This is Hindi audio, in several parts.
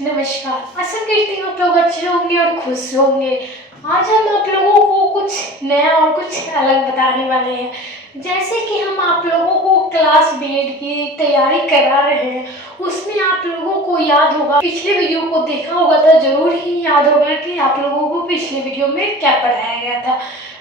नमस्कार। आशा करती हूँ आप लोग अच्छे होंगे और खुश होंगे। आज हम आप लोगों को कुछ नया और कुछ अलग बताने वाले हैं। जैसे कि हम आप लोगों को क्लास बीएड की तैयारी करा रहे हैं, उसमें आप लोगों को याद होगा, पिछले वीडियो को देखा होगा तो जरूर ही याद होगा कि आप लोगों को पिछले वीडियो में क्या पढ़ाया गया था।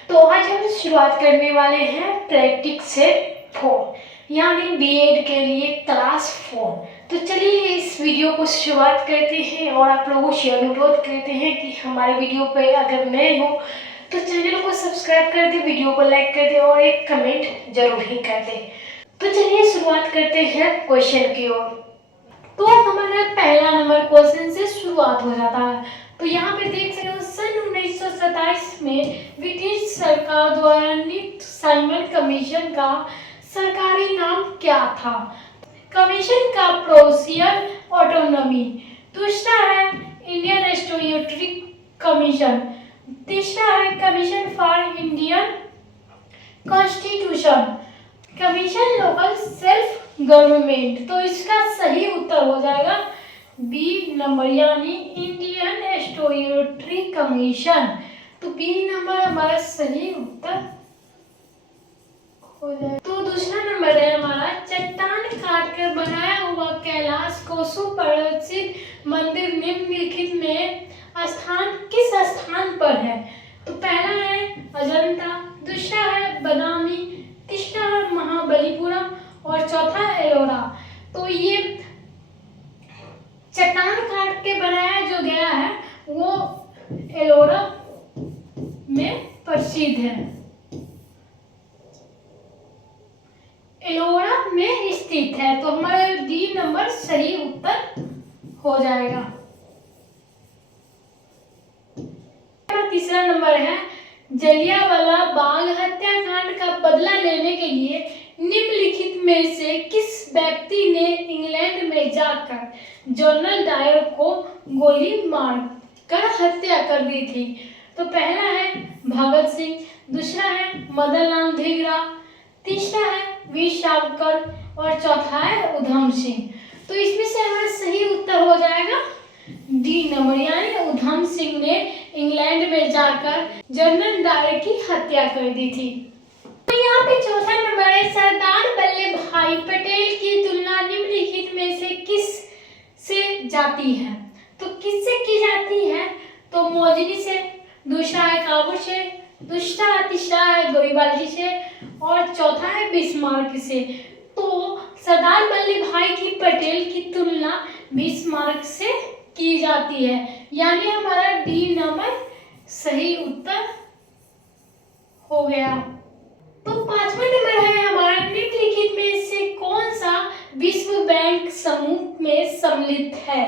तो आज हम शुरुआत करने वाले हैं प्रैक्टिस सेट 4 यानी बीएड के लिए क्लास 4। तो चलिए इस वीडियो को शुरुआत करते हैं और आप लोगों से अनुरोध करते हैं कि हमारे वीडियो पे अगर नए हो तो चैनल को सब्सक्राइब कर दे, वीडियो को लाइक कर दे और एक कमेंट जरूर ही कर दे। तो चलिए शुरुआत करते हैं क्वेश्चन की ओर। तो हमारा पहला नंबर क्वेश्चन से शुरुआत हो जाता है। तो यहाँ पे देख सकते हो, सन 1927 में ब्रिटिश सरकार द्वारा नियुक्त साइमन कमीशन का सरकारी नाम क्या था? कमीशन का प्रोसियर ऑटोनॉमी, दूसरा है इंडियन स्टैट्यूटरी कमीशन, तीसरा है commission for Indian constitution, commission local self government. तो इसका सही उत्तर हो जाएगा बी नंबर यानी इंडियन स्टैट्यूटरी कमीशन। तो बी नंबर हमारा सही उत्तर हो जाएगा। तो दूसरा नंबर है हमारा, चट्टान काट कर बनाया हुआ कैलाश को सुप्रसिद्ध मंदिर निम्नलिखित में किस स्थान पर है? तो पहला है अजंता, दूसरा है बदामी, तीसरा है महाबलीपुरम और चौथा एलोरा। तो ये चट्टान काट के बनाया जो गया है वो एलोरा में प्रसिद्ध है, एलोरा में स्थित है। तो हमारा डी नंबर सही उत्तर हो जाएगा। तीसरा नंबर है, जलियांवाला बाग हत्याकांड का बदला लेने के लिए निम्नलिखित में से किस व्यक्ति ने इंग्लैंड में जाकर जनरल डायर को गोली मारकर हत्या कर दी थी? तो पहला है भगत सिंह, दूसरा है मदन लाल धिंगरा, तीसरा है वीर सावरकर और चौथा है उधम सिंह। तो इसमें से हमारा सही उत्तर हो जाएगा डी नंबर यानी उधम सिंह ने इंग्लैंड में जाकर जनरल डायर की हत्या कर दी थी। तो यहाँ पे चौथा नंबर है, सरदार वल्लभ भाई पटेल की तुलना निम्नलिखित में से किस से जाती है? तो किससे की जाती है? तो मौजनी से, दूसरा है काबुल से, तीसरा है गरीबाल्दी से और चौथा है बिस्मार्क से। तो सरदार वल्लभ भाई की पटेल की तुलना बिस्मार्क से की जाती है, यानी हमारा डी नंबर सही उत्तर हो गया। तो पांचवा नंबर है हमारा, निम्नलिखित में से कौन सा विश्व बैंक समूह में सम्मिलित है?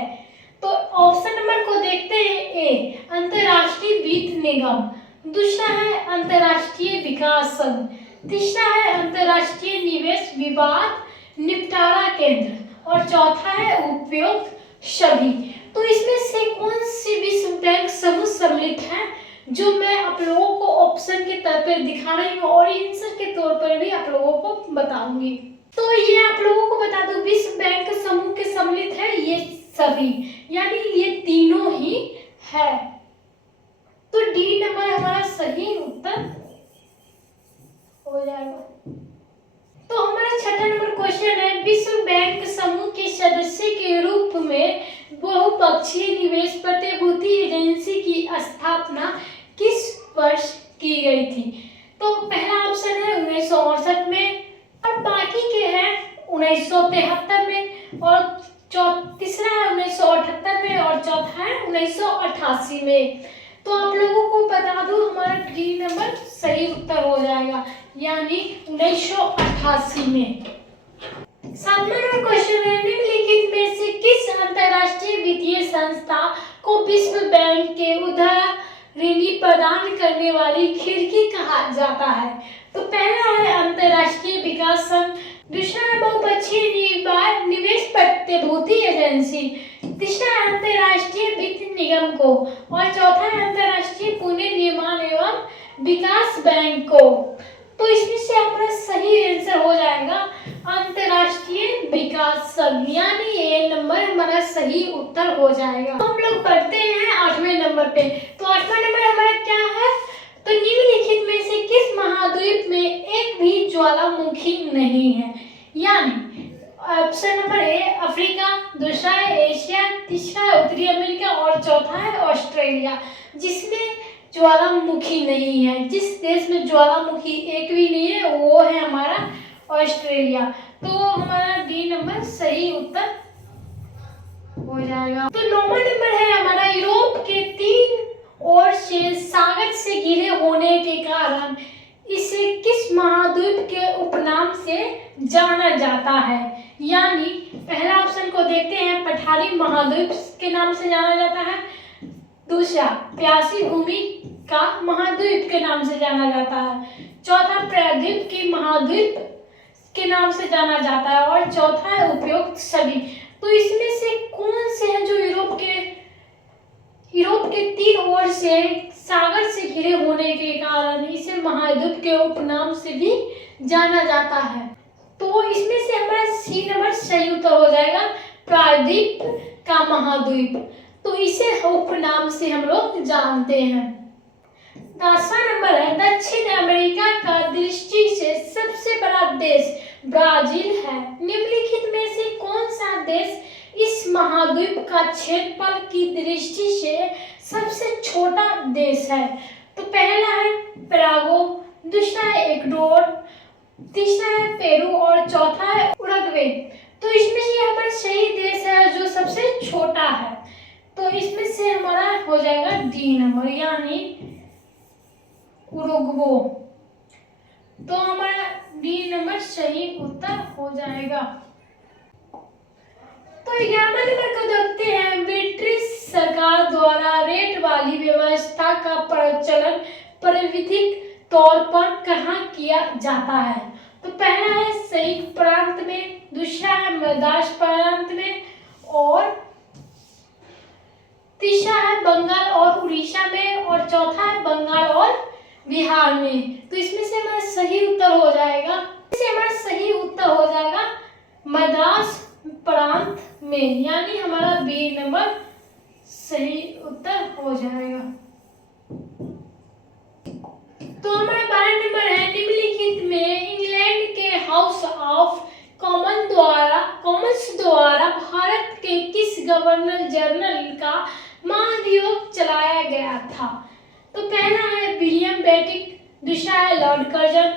तो ऑप्शन नंबर को देखते हैं। ए अंतर्राष्ट्रीय वित्त निगम, दूसरा है अंतर्राष्ट्रीय विकास संघ, तीसरा है अंतर्राष्ट्रीय निवेश विवाद निपटारा केंद्र और चौथा है उपयुक्त सभी। तो इसमें से कौन सी विश्व बैंक समूह सम्मिलित है, जो मैं आप लोगों को ऑप्शन के तौर पर दिखा रही हूँ और आंसर के तौर पर भी आप लोगों को बताऊंगी। तो ये आप लोगों को बता दूं, विश्व बैंक समूह के सम्मिलित है ये सभी, यानी ये तीनों ही है। तो डी नंबर हमारा सही उत्तर हो जाएगा। तो हमारा छठा नंबर क्वेश्चन है, विश्व बैंक समूह के सदस्य के रूप में बहुपक्षीय निवेश प्रतिभूति एजेंसी की स्थापना किस वर्ष की गई थी? तो पहला ऑप्शन है 1968 में और बाकी के हैं 1973 में और तीसरा है 1978 में और चौथा है 1988 में। तो आप लोगों को बता दूं हमारा डी नंबर सही उत्तर हो जाएगा, यानी 1988 में। सातवां नंबर क्वेश्चन है, निम्नलिखित में से किस अंतर्राष्ट्रीय वित्तीय संस्था को विश्व बैंक के उधार ऋणी प्रदान करने वाली खिड़की कहा जाता है? तो पहला है अंतर्राष्ट्रीय विकास संघ, दूसरा है बहुपक्षीय निवेश प्रतिभूति एजेंसी, तीसरा है अंतर्राष्ट्रीय वित्त निगम को और चौथा है अंतर्राष्ट्रीय पुनर्निर्माण एवं विकास बैंक को। तो इसमें से हमारा सही आंसर हो जाएगा अंतरराष्ट्रीय विकास संघ, यानी ए नंबर हमारा सही उत्तर हो जाएगा। तो हम लोग बढ़ते हैं 8वें नंबर पे। तो 8वां नंबर हमारा क्या है, तो निम्नलिखित में से किस महाद्वीप में एक भी ज्वालामुखी नहीं है, यानी ऑप्शन नंबर ए अफ्रीका, दूसरा है एशिया, तीसरा है उत्तरी अमेरिका और चौथा है ऑस्ट्रेलिया, जिसमें ज्वालामुखी नहीं है। जिस देश में ज्वालामुखी एक भी नहीं है वो है हमारा ऑस्ट्रेलिया। तो हमारा डी नंबर सही उत्तर हो जाएगा। तो 9वां नंबर है हमारा यूरोप के 3 ओर से सागर से घिरे होने के कारण इसे किस महाद्वीप के उपनाम से जाना जाता है, यानी पहला ऑप्शन को देखते हैं, पठारी महाद्वीप के नाम से जाना जाता है, दूसरा प्यासी भूमि का महाद्वीप के नाम से जाना जाता है, चौथा प्रायद्वीप की महाद्वीप के नाम से जाना जाता है और चौथा है उपयुक्त सभी। तो इसमें से कौन से हैं जो यूरोप के 3 ओर से सागर से घिरे होने के कारण इसे महाद्वीप के उपनाम से भी जाना जाता है। तो इसमें से हमारा सी नंबर सही उत्तर हो जाएगा, प्रायद्वीप का महाद्वीप। तो इसे उपनाम से हम लोग जानते हैं। 10वां नंबर है दक्षिण अमेरिका का दृष्टि से सबसे बड़ा देश ब्राजील है। निम्नलिखित में से कौन सा देश इस महाद्वीप का क्षेत्रफल की दृष्टि से सबसे छोटा देश है? तो पहला है पेरागो, दूसरा है इक्वाडोर, तीसरा है पेरू और चौथा है उरुग्वे। तो इसमें से हमारा सही देश है जो सबसे छोटा है, तो इसमें से हमारा हो जाएगा डी नंबर, यानी उरुग्वे। तो हमारा डी नंबर सही उत्तर हो जाएगा। तो 11वां नंबर को देखते हैं, ब्रिटिश सरकार द्वारा रेट वाली व्यवस्था का प्रचलन प्राविधिक तौर पर कहाँ किया जाता है? तो पहला है संयुक्त प्रांत में, दूसरा है मद्रास प्रांत में और तीसरा है बंगाल और उड़ीसा में और चौथा है बंगाल और बिहार में। तो इसमें से हमारा सही उत्तर हो जाएगा, इसमें हमारा सही उत्तर हो जाएगा मद्रास प्रांत में, यानी हमारा बी नंबर सही उत्तर हो जाएगा। तो हमारा 12 नंबर है निम्नलिखित में इंग्लैंड के हाउस ऑफ कॉमन्स द्वारा भारत के किस गवर्नर जनरल का महाभियोग चलाया गया था? तो पहला है विलियम बेंटिक, दूसरा है लॉर्ड कर्जन,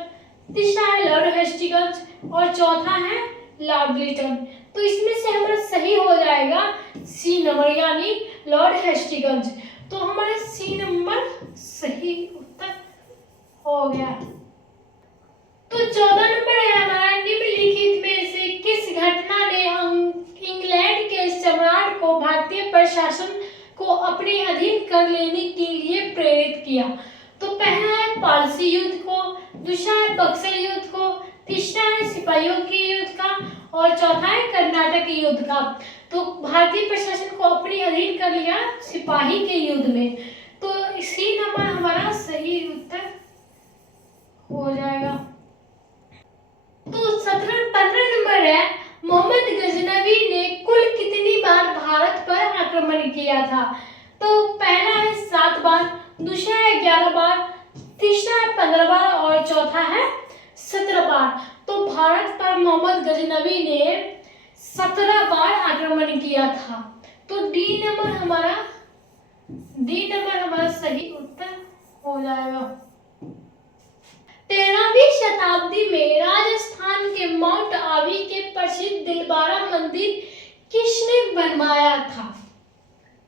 तीसरा है लॉर्ड हेस्टिंग्स और चौथा है लॉर्ड लिटन। तो इसमें से हमारा सही हो जाएगा सी नंबर, यानी लॉर्ड हेस्टिंग्स। तो हमारा सी नंबर सही उत्तर हो गया। तो 14 नंबर है हमारा निम्नलिखित में से किस घटना ने इंग्लैंड के सम्राट को भारतीय प्रशासन को अपने अधीन कर लेने के लिए प्रेरित किया? तो पहला है पारसी युद्ध को, दूसरा है बक्सर युद्ध को, तीसरा है सिपाहियों के युद्ध का और चौथा है कर्नाटक युद्ध का। तो भारतीय प्रशासन को अपने अधीन कर लिया सिपाही के युद्ध में। तो सी नंबर हमारा सही उत्तर हो जाएगा। तो 15 नंबर है मोहम्मद गजनवी ने कुल कितनी बार भारत पर आक्रमण किया था? तो पहला है 7 बार, दूसरा है 11 बार, तीसरा है 15 बार और चौथा है 17 बार। तो भारत पर मोहम्मद गजनवी ने 17 बार आक्रमण किया था। तो डी नंबर हमारा सही उत्तर हो जाएगा। 13वीं शताब्दी में राजस्थान के माउंट आबू के प्रसिद्ध दिलवारा मंदिर किसने बनवाया था?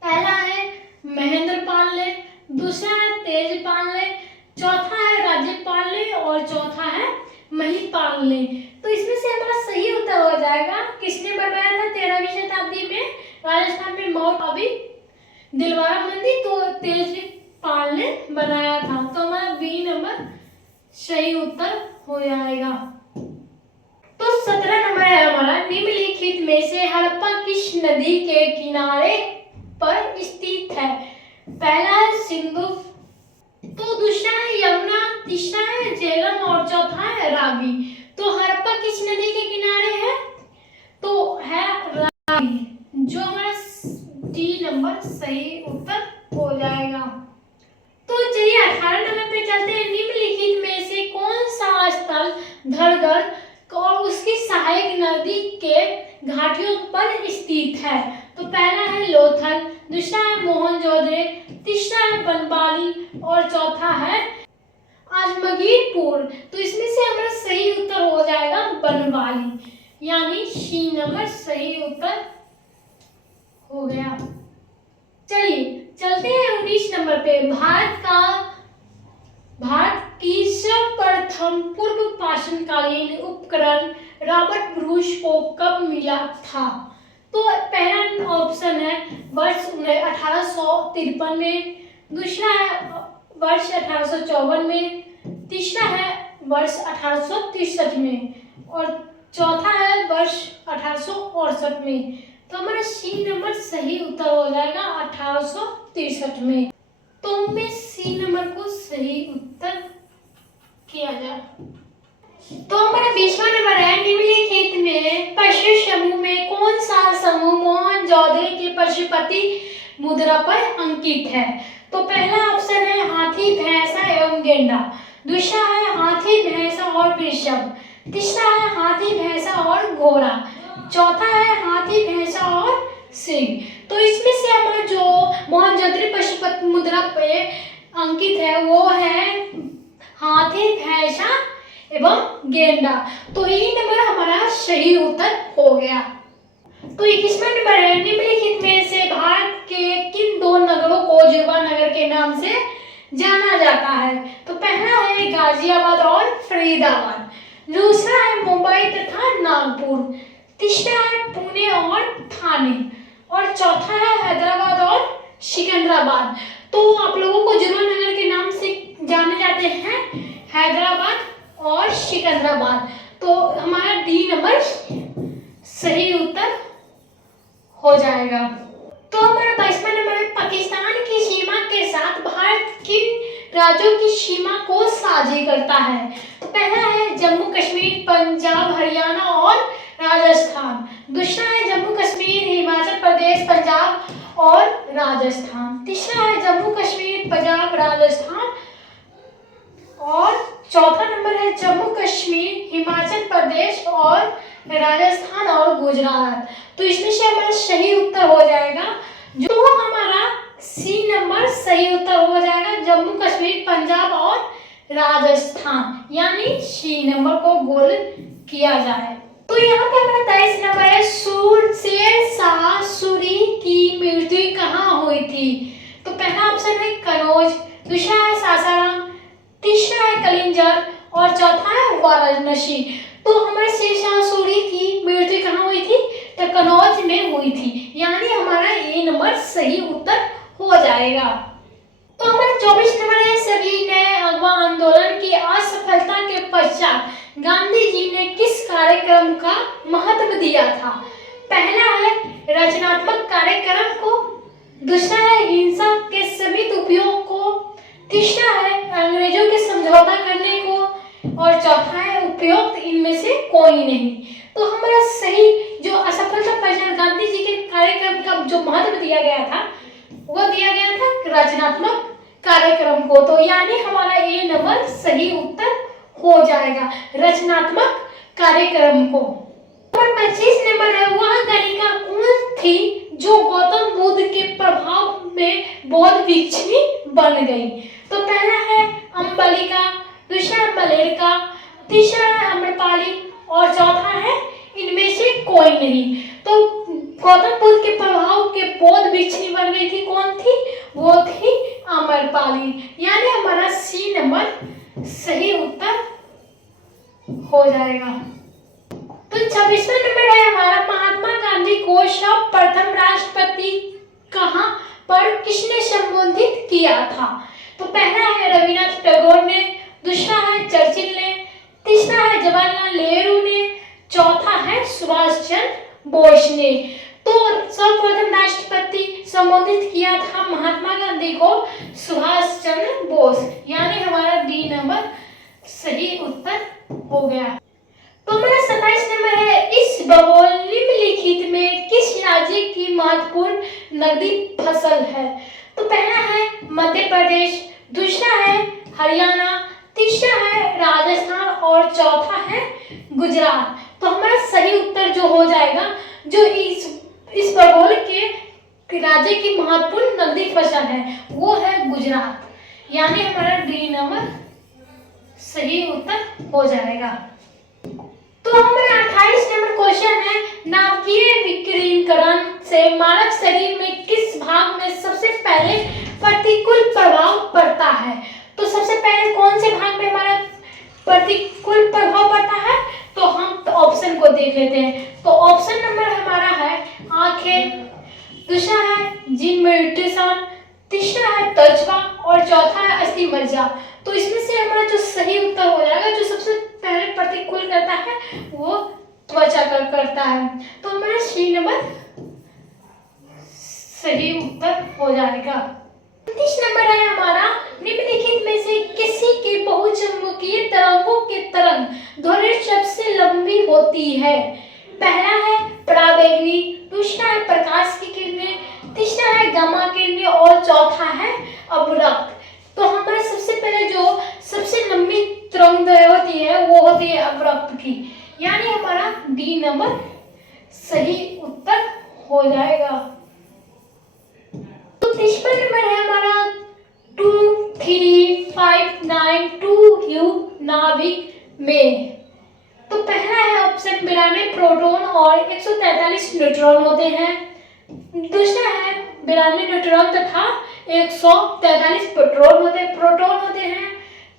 पहला है महेंद्र पाल ने, दूसरा है तेजपाल ने, चौथा है राज्यपाल ने और चौथा है महिपाल ने। तो इसमें से हमारा सही उत्तर हो जाएगा किसने बनवाया था 13वीं शताब्दी में राजस्थान में माउंट आबू दिलवारा मंदिर? तो तेजपाल ने बनाया था। तो हमारा बी नंबर सही उत्तर हो जाएगा। तो 17 नंबर है हमारा निम्नलिखित में से हड़प्पा किस नदी के किनारे पर स्थित है? पहला है सिंधु, तो दूसरा है यमुना, तीसरा है झेलम और चौथा है रावी। तो हड़प्पा किस नदी के किनारे है? तो है रावी, जो हमारा डी नंबर सही उत्तर हो जाएगा। तो चलिए 18 नंबर पे चलते हैं। निम्नलिखित में से कौन सा स्थल धरगढ़ और उसकी सहायक नदी के घाटियों पर स्थित है? तो पहला है लोथल, दूसरा है मोहनजोदड़ो, तीसरा है बनपाली और चौथा है आजमगीरपुर। तो इसमें से हमारा सही उत्तर हो जाएगा बनपाली, यानी सी नंबर सही उत्तर हो गया। चलिए चलते हैं 19 नंबर पे। भारत की सर्वप्रथम पूर्व पाषाणकालीन उपकरण रॉबर्ट ब्रूस को कब मिला था? तो पहला ऑप्शन है वर्ष 1853 में, दूसरा है वर्ष 1854 में, तीसरा है वर्ष 1863 में और चौथा है वर्ष 1868 में। तो हमारा सी नंबर सही उत्तर हो जाएगा 1863 में। तो हमें सी नंबर को सही उत्तर किया जाए। तो हमारा 20वां नंबर है। निम्नलिखित में पशु समूह में कौन सा समूह मोहनजोदड़ो के पशुपति मुद्रा पर अंकित है? तो पहला ऑप्शन है हाथी, भैंसा एवं गेंडा, दूसरा है हाथी, भैंसा और वृषभ, तीसरा है हाथी, भैंसा और घोड़ा, चौथा है हाथी, भैंसा और सिंह। तो इसमें से हमारा जो मोहनजोदड़ो पशुपति मुद्रा पे अंकित है वो है हाथी, भैंसा एवं गेंडा। तो ये नंबर हमारा सही उत्तर हो गया। तो 21वां नंबर है। निम्नलिखित में से भारत के किन दो नगरों को जुड़वा नगर के नाम से जाना जाता है? तो पहला है गाजियाबाद और फरीदाबाद, दूसरा है मुंबई तथा नागपुर, तीसरा है पुणे और थाने और चौथा है हैदराबाद और सिकंदराबाद। तो आप लोगों को जुड़वा नगर के नाम से जाने जाते हैं हैदराबाद और सिकंदराबाद। तो हमारा डी नंबर सही उत्तर हो जाएगा। तो हमारा 22वां नंबर है। पाकिस्तान की सीमा के साथ भारत किन राज्यों की सीमा को साझी करता है? तो पहला है जम्मू कश्मीर, पंजाब, हरियाणा और राजस्थान, दूसरा है जम्मू कश्मीर, हिमाचल प्रदेश, पंजाब और राजस्थान, तीसरा है जम्मू कश्मीर, पंजाब, राजस्थान और चौथा नंबर है जम्मू कश्मीर, हिमाचल प्रदेश और राजस्थान और गुजरात। तो इसमें से हमारा सही उत्तर हो जाएगा जो हमारा सी नंबर सही उत्तर हो जाएगा जम्मू कश्मीर, पंजाब और राजस्थान, यानी सी नंबर को गोल किया जाए। तो यहाँ पे हमारा 23 नंबर है। शेर शाह सूरी की मृत्यु कहाँ हुई थी? तो पहला ऑप्शन है कनौज, दूसरा है सासाराम, तीसरा है कलिंजर और चौथा है वाराणसी। तो हमारे शेर शाह सूरी की मृत्यु कहाँ हुई थी? तो कनौज में हुई थी, यानी हमारा ए नंबर सही उत्तर हो जाएगा। तो हमारा 24 नंबर है। सविनय अगवा आंदोलन की असफलता के पश्चात गांधी जी ने किस कार्यक्रम का महत्व दिया था? पहला है रचनात्मक कार्यक्रम को, दूसरा है हिंसा के सीमित उपयोग को, तीसरा है अंग्रेजों के समझौता करने को और चौथा है उपयुक्त इनमें से कोई नहीं। तो हमारा सही जो असफलता पश्चात गांधी जी के कार्यक्रम का जो महत्व दिया गया था वो दिया गया था रचनात्मक कार्यक्रम को। तो यानी हमारा ए नंबर सही उत्तर हो जाएगा रचनात्मक कार्यक्रम को। और 25 नंबर है। वह गणिका कौन थी जो गौतम बुद्ध के प्रभाव में बौद्ध भिक्षुणी बन गई? तो पहला है अम्बलिका, दूसरा है मलेरका, तीसरा है अम्रपाली और चौथा है इनमें से कोई नहीं। तो गौतम बुद्ध के प्रभाव के बौद्ध भिक्षुणी बन गई थी, कौन थी? वो थी अम्रपाली, यानी हमारा सी नंबर सही उत्तर हो जाएगा। तो 26वां नंबर है हमारा। महात्मा गांधी को सर्वप्रथम राष्ट्रपति कहाँ पर किसने संबोधित किया था? तो पहला है रविन्द्रनाथ टैगोर ने, दूसरा है चर्चिल ने, तीसरा है जवाहरलाल नेहरू ने, चौथा है सुभाष चंद्र बोस ने। तो सर्वप्रथम राष्ट्रपति संबोधित किया था महात्मा गांधी को सुभाष चंद्र बोस, यानी हमारा डी नंबर सही उत्तर हो गया। तो हमारा 27 नंबर है, इस बगौल निम्नलिखित में किस राज्य की महत्वपूर्ण नकदी फसल है? तो पहला है मध्य प्रदेश, दूसरा है हरियाणा, तीसरा है राजस्थान और चौथा है गुजरात। तो हमारा सही उत्तर जो हो जाएगा, जो इस भूगोल के राज्य की महत्वपूर्ण नकदी फसल है, वो है गुजरात। यानी हमारा डी नंबर सही उत्तर हो जाएगा। तो हमारा 28 नंबर क्वेश्चन है, नाभिकीय विकिरणकरण से मानव शरीर में किस भाग में सबसे पहले प्रतिकूल प्रभाव पड़ता है? तो सबसे पहले कौन से भाग में हमारा प्रतिकूल प्रभाव पड़ता है? तो हम ऑप्शन को देख लेते हैं। तो ऑप्शन नंबर हमारा है आंखें, दूसरा है जीन म्यूटेशन, तीसरा है त्वचा और चौथा है अस्थि मज्जा। तो इसमें से हमारा जो सही उत्तर हो जाएगा, जो सबसे पहले प्रतिकूल करता है वो त्वचा करता है। तो हमारा सी नंबर सही उत्तर हो जाएगा। 29 नंबर है हमारा, निम्नलिखित में से किसी के बहुचुंबकीय तरंगों के तरंग ध्वनि सबसे लंबी होती है? पहला है पराबैंगनी, दूसरा है प्रकाश की किरणें, तीसरा है गामा किरणें और चौथा है अवरक्त। तो हमारे सबसे पहले जो सबसे लंबी तरंग होती है वो होती है अवरक्त की, यानी हमारा डी नंबर सही उत्तर हो जाएगा। तो 53 नंबर है हमारा 23592 नाभिक में। तो पहला है ऑप्शन 92 प्रोटॉन और 143 न्यूट्रॉन होते हैं, दूसरा है 92 न्यूट्रॉन तथा 143 प्रोटॉन होते हैं,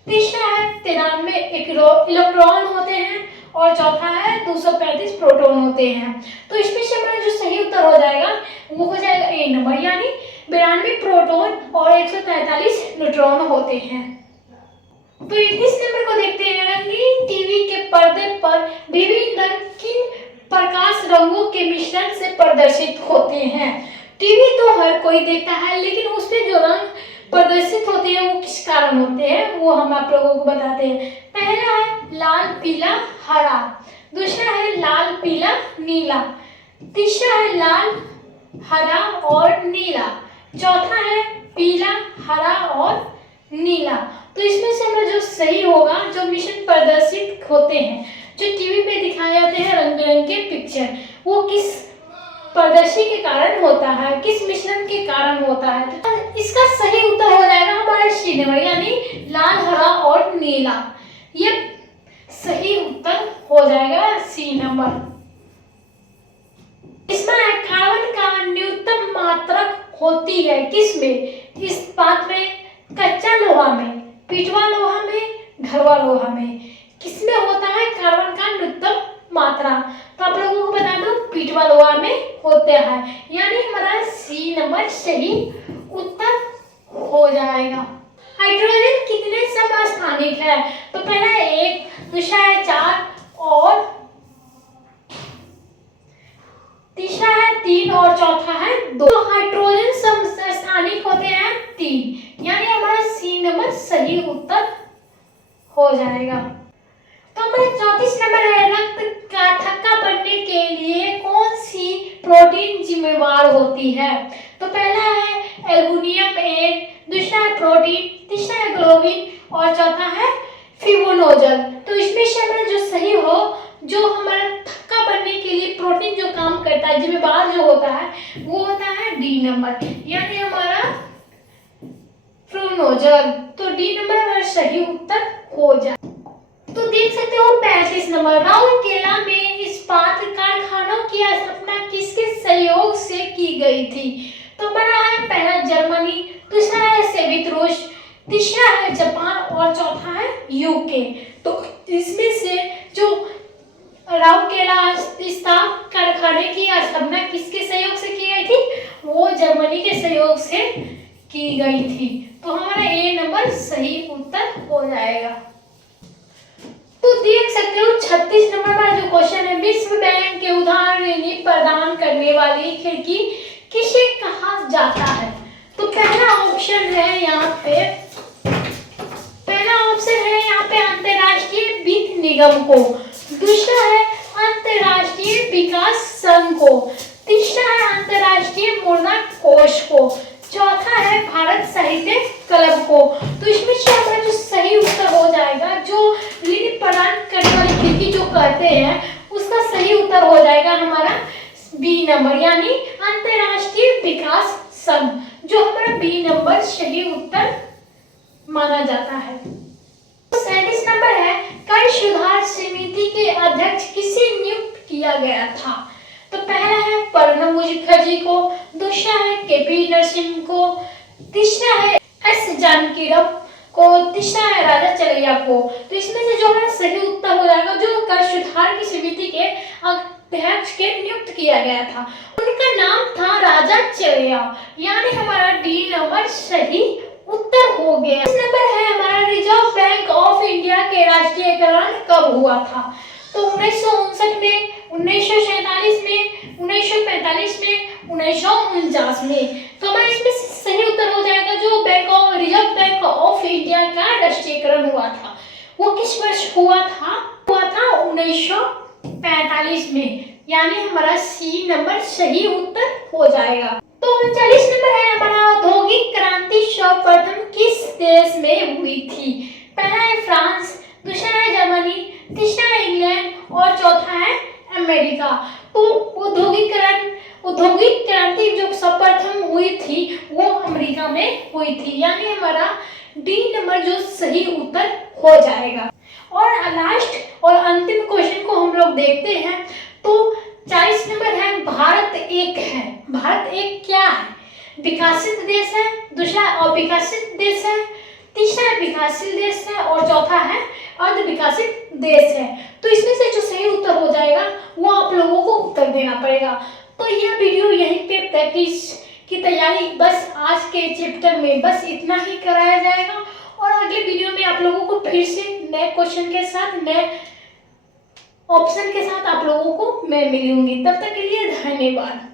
तीसरा है 93 इलेक्ट्रॉन होते हैं और चौथा है 235 प्रोटॉन होते हैं। तो इसमें से हमारा जो सही उत्तर हो जाएगा वो हो जाएगा ए नंबर, यानी 92 प्रोटॉन और 143 न्यूट्रॉन होते हैं। तो 31 नंबर को देखते हैं, रंगीन टीवी के पर्दे पर विभिन्न रंग किन प्रकाश रंगों के मिश्रण से प्रदर्शित होते हैं? टीवी तो हर कोई देखता है, लेकिन उसमें जो रंग प्रदर्शित होते हैं वो किस कारण होते हैं, वो हम आप लोगों को बताते हैं। पहला है लाल पीला हरा, दूसरा है लाल पीला नीला, तीसरा है लाल हरा और नीला, चौथा है पीला हरा और नीला। तो इसमें से हमारा जो सही होगा, जो मिश्रण प्रदर्शित होते हैं, जो टीवी पे दिखाए जाते हैं रंग बिरंगे पिक्चर, वो किस प्रदर्शी के कारण होता है, किस मिश्रण के कारण होता है? तो इसका सही उत्तर हो जाएगा हमारा सी नंबर, यानी लाल हरा और नीला। ये सही उत्तर हो जाएगा सी नंबर। इसमें कार्बन का न्यूनतम मात्रा होती है किसमें? इस्पात में, कच्चा लोहा में, पीटवा लोहा में, घरवा लोहा में, किसमें होता है कार्बन का न्यूनतम मात्रा? तो आप लोगों को बता दो पीटवा लोहा में होता है, यानी हमारा सी नंबर सही उत्तर हो जाएगा। हाइड्रोजन कितने समस्थानिक है? तो पहला है 1, दूसरा है 4 और तीसरा है 3 और चौथा है 2। तो हाइड्रोजन समस्थानिक होते हैं 3, यानी हमारा सी नंबर सही उत्तर हो जाएगा। तो हमारा 34 नंबर है, रक्त का थक्का बनने के लिए कौन सी प्रोटीन जिम्मेवार होती है? तो पहला है एल्बुमिन ए, दूसरा है प्रोटीन, तीसरा है ग्लोबिन और चौथा है फिब्रोनोजल। तो इसमें से हमारा जो सही हो, जो हमारा थक्का बनने के लिए प्रोटीन जो काम करता है, जिम्मेवार जो होता है, वो होता है डी नंबर, यानी हमारा फिब्रोनोजल। तो डी नंबर हमारा सही उत्तर हो जाए। तो देख सकते हो 35 नंबर, राउरकेला में इस्पात कारखानों की स्थापना किसके सहयोग से की गई थी? तो हमारा है पहला जर्मनी, दूसरा है सोवियत रूस, तीसरा है जापान और चौथा है यूके। तो इसमें से जो राउरकेला इस्पात कारखाने की स्थापना किसके सहयोग से की गई थी? वो जर्मनी के सहयोग से की गई थी। तो हमारा ए नंबर सही उत्तर हो जाएगा। तो देख सकते हो 36 नंबर का जो क्वेश्चन है, विश्व बैंक के उदार ऋण प्रदान करने वाली खिड़की किसे कहा जाता है? तो पहला ऑप्शन है यहाँ पे, पहला ऑप्शन है यहाँ पे अंतरराष्ट्रीय निगम को, दूसरा है अंतर्राष्ट्रीय विकास संघ को, तीसरा है अंतर्राष्ट्रीय मुद्रा कोष को, चौथा है भारत साहित्य क्लब को। तो इसमें से हमारा जो सही उत्तर हो जाएगा, जो ऋण प्रदान करने वाली खिड़की जो कहते हैं, उसका सही उत्तर हो जाएगा हमारा बी नंबर, यानी अंतर्राष्ट्रीय विकास संघ, जो हमारा बी नंबर सही उत्तर माना जाता है। 37 नंबर है, कर सुधार समिति के अध्यक्ष किसे नियुक्त किया गया था? तो पहला है प्रणब मुखर्जी को, दूसरा है केपी नरसिम्हा को, तीसरा है एस जानकीराम को, तीसरा है राजा चरैया को। तो इसमें से जो हमारा सही उत्तर हो जाएगा, जो कर सुधार की समिति के अध्यक्ष के नियुक्त किया गया था, उनका नाम था राजा चरैया, यानी हमारा डी नंबर सही उत्तर हो गया। इस नंबर है हमारा रिजर्व बैंक ऑफ इंडिया के राष्ट्रीयकरण कब हुआ था? तो 1959 में, 1947 में, 1945 में, 1949 में। तो हमारा इसमें सही उत्तर हो जाएगा, जो रिजर्व बैंक ऑफ इंडिया का राष्ट्रीयकरण हुआ था, वो किस वर्ष हुआ था? 1945 में, यानी हमारा सी नंबर सही उत्तर हो जाएगा। तो 39 नंबर है हमारा, औद्योगिक क्रांति सर्वप्रथम किस देश में हुई थी? पहला है फ्रांस, दूसरा है जर्मनी, तीसरा है इंग्लैंड और चौथा है अमेरिका। तो औद्योगिक क्रांति जो सर्वप्रथम हुई थी वो अमेरिका में हुई थी, यानी हमारा डी नंबर जो सही उत्तर हो जाएगा। और लास्ट और अंतिम क्वेश्चन को हम लोग देखते हैं। तो 40 नंबर है, भारत एक है। भारत एक क्या है? विकसित देश है, दूसरा अविकसित देश है, तीसरा है विकासशील देश है और चौथा है अर्धविकसित देश है। तो इसमें से जो सही उत्तर हो जाएगा वो आप लोगों को उत्तर देना पड़ेगा। तो यह वीडियो यहीं पे प्रैक्टिस की तैयारी बस आज के चैप्टर में बस इतना ही कराया जाएगा, और अगले वीडियो में आप लोगों को फिर से नए क्वेश्चन के साथ, नए ऑप्शन के साथ आप लोगों को मैं मिलूंगी। तब तक के लिए धन्यवाद।